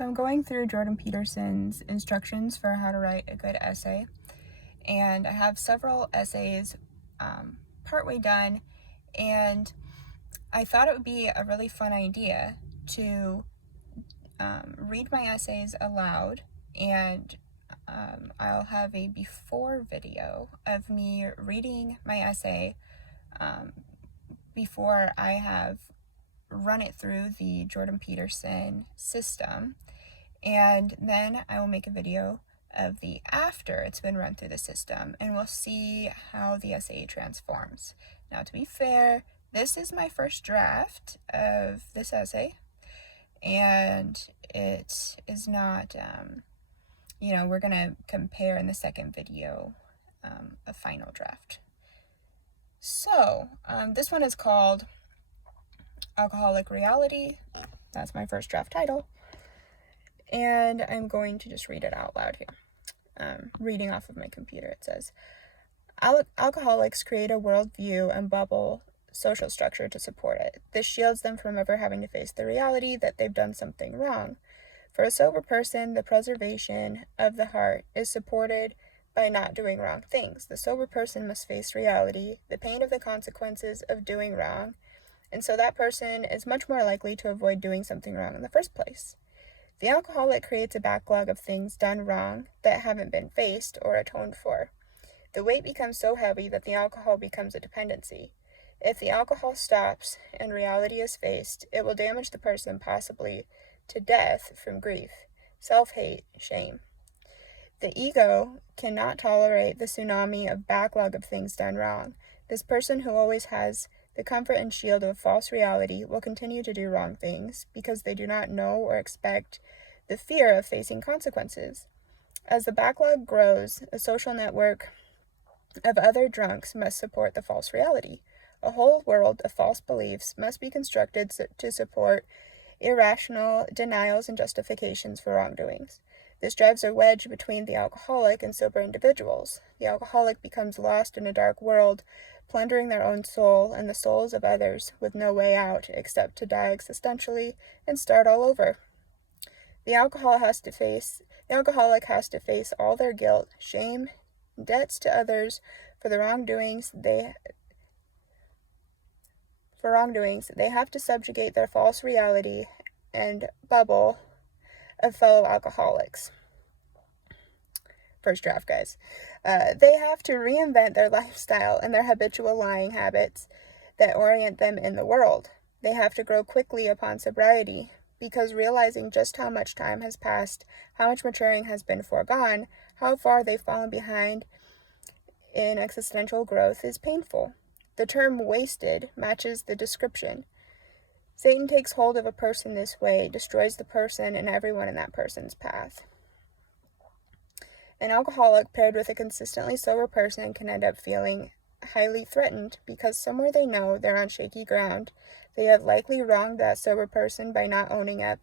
So I'm going through Jordan Peterson's instructions for how to write a good essay, and I have several essays partway done, and I thought it would be a really fun idea to read my essays aloud, and I'll have a before video of me reading my essay before I have run it through the Jordan Peterson system. And then I will make a video of the after it's been run through the system, and we'll see how the essay transforms. Now, to be fair, this is my first draft of this essay, and it is not, we're going to compare in the second video a final draft. So, this one is called Alcoholic Reality. That's my first draft title. And I'm going to just read it out loud here. Reading off of my computer, it says, alcoholics create a worldview and bubble social structure to support it. This shields them from ever having to face the reality that they've done something wrong. For a sober person, the preservation of the heart is supported by not doing wrong things. The sober person must face reality, the pain of the consequences of doing wrong, and so that person is much more likely to avoid doing something wrong in the first place. The alcoholic creates a backlog of things done wrong that haven't been faced or atoned for. The weight becomes so heavy that the alcohol becomes a dependency. If the alcohol stops and reality is faced, it will damage the person possibly to death from grief, self-hate, shame. The ego cannot tolerate the tsunami of backlog of things done wrong. This person who always has the comfort and shield of false reality will continue to do wrong things because they do not know or expect the fear of facing consequences. As the backlog grows, a social network of other drunks must support the false reality. A whole world of false beliefs must be constructed to support irrational denials and justifications for wrongdoings. This drives a wedge between the alcoholic and sober individuals. The alcoholic becomes lost in a dark world, plundering their own soul and the souls of others with no way out except to die existentially and start all over. The alcoholic has to face all their guilt, shame, debts to others for the wrongdoings they have to subjugate their false reality and bubble of fellow alcoholics. First draft, guys. They have to reinvent their lifestyle and their habitual lying habits that orient them in the world. They have to grow quickly upon sobriety, because realizing just how much time has passed, how much maturing has been foregone, how far they've fallen behind in existential growth is painful. The term wasted matches the description. Satan takes hold of a person this way, destroys the person and everyone in that person's path. An alcoholic paired with a consistently sober person can end up feeling highly threatened because somewhere they know they're on shaky ground. They have likely wronged that sober person by not owning up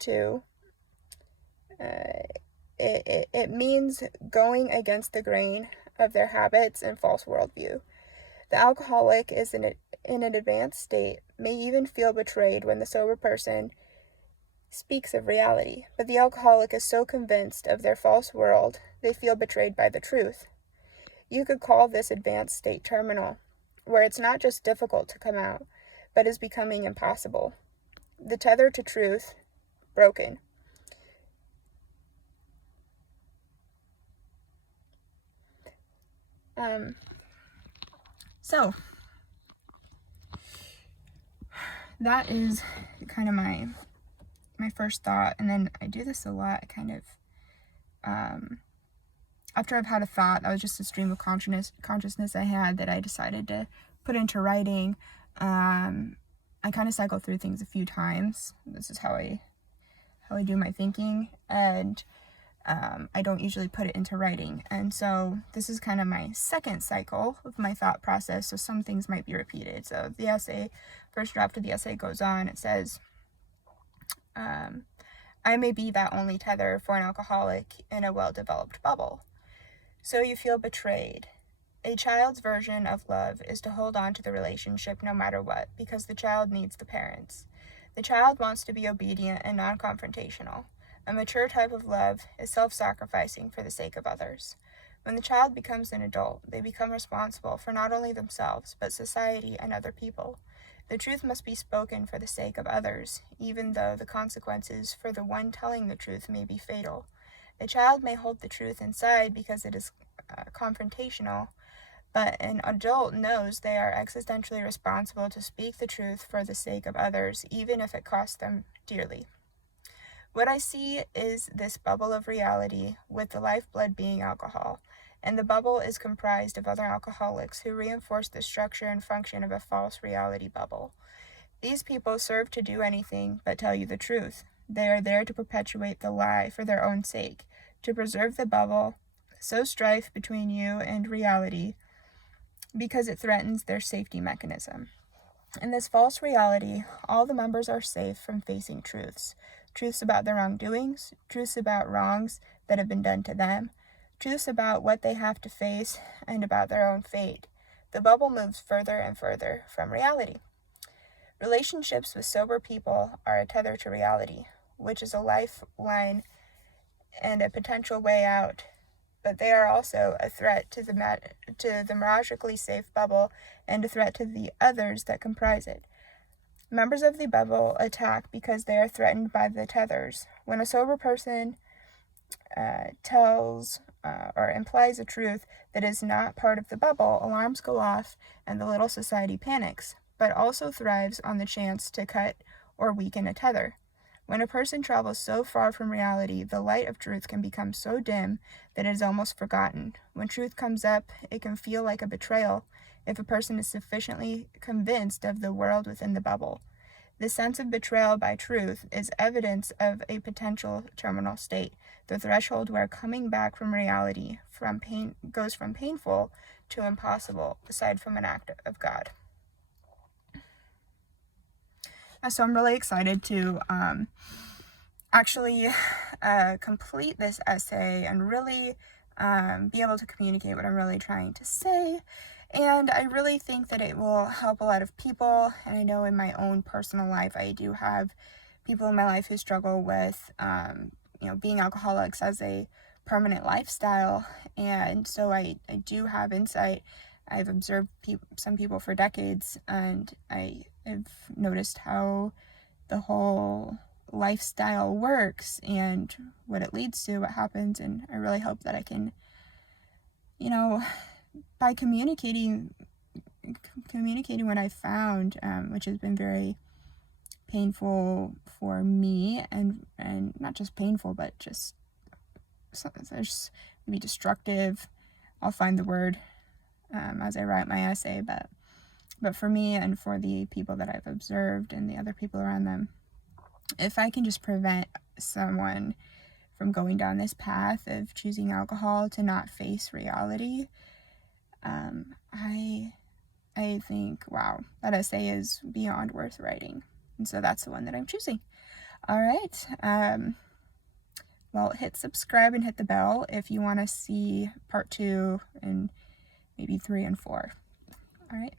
to. It means going against the grain of their habits and false worldview. The alcoholic is in an advanced state, may even feel betrayed when the sober person speaks of reality, but the alcoholic is so convinced of their false world, they feel betrayed by the truth. You could call this advanced state terminal, where it's not just difficult to come out, but is becoming impossible. The tether to truth, broken. So that is kind of my first thought, and then I do this a lot. I kind of, after I've had a thought, that was just a stream of consciousness I had that I decided to put into writing. I kind of cycle through things a few times. This is how I do my thinking, and I don't usually put it into writing. And so this is kind of my second cycle of my thought process, so some things might be repeated. So the essay, first draft of the essay goes on. It says, I may be that only tether for an alcoholic in a well-developed bubble. So you feel betrayed. A child's version of love is to hold on to the relationship no matter what, because the child needs the parents. The child wants to be obedient and non-confrontational. A mature type of love is self-sacrificing for the sake of others. When the child becomes an adult, they become responsible for not only themselves, but society and other people. The truth must be spoken for the sake of others, even though the consequences for the one telling the truth may be fatal. The child may hold the truth inside because it is confrontational, but an adult knows they are existentially responsible to speak the truth for the sake of others, even if it costs them dearly. What I see is this bubble of reality, with the lifeblood being alcohol, and the bubble is comprised of other alcoholics who reinforce the structure and function of a false reality bubble. These people serve to do anything but tell you the truth. They are there to perpetuate the lie for their own sake, to preserve the bubble, sow strife between you and reality, because it threatens their safety mechanism. In this false reality, all the members are safe from facing truths. Truths about their wrongdoings, truths about wrongs that have been done to them, truths about what they have to face, and about their own fate. The bubble moves further and further from reality. Relationships with sober people are a tether to reality, which is a lifeline and a potential way out, but they are also a threat to the miragically safe bubble and a threat to the others that comprise it. Members of the bubble attack because they are threatened by the tethers. When a sober person tells or implies a truth that is not part of the bubble, alarms go off and the little society panics, but also thrives on the chance to cut or weaken a tether. When a person travels so far from reality, the light of truth can become so dim that it is almost forgotten. When truth comes up, it can feel like a betrayal if a person is sufficiently convinced of the world within the bubble. The sense of betrayal by truth is evidence of a potential terminal state, the threshold where coming back from reality goes from painful to impossible, aside from an act of God. So I'm really excited to actually complete this essay and really be able to communicate what I'm really trying to say. And I really think that it will help a lot of people. And I know in my own personal life, I do have people in my life who struggle with, being alcoholics as a permanent lifestyle. And so I do have insight. I've observed some people for decades, and I have noticed how the whole lifestyle works and what it leads to, what happens. And I really hope that I can, by communicating what I found, which has been very painful for me, and not just painful, but just maybe destructive. I'll find the word as I write my essay, but for me and for the people that I've observed and the other people around them, if I can just prevent someone from going down this path of choosing alcohol to not face reality, I think, wow, that essay is beyond worth writing. And so that's the one that I'm choosing. All right. Well, hit subscribe and hit the bell if you want to see part 2 and maybe 3 and 4. All right.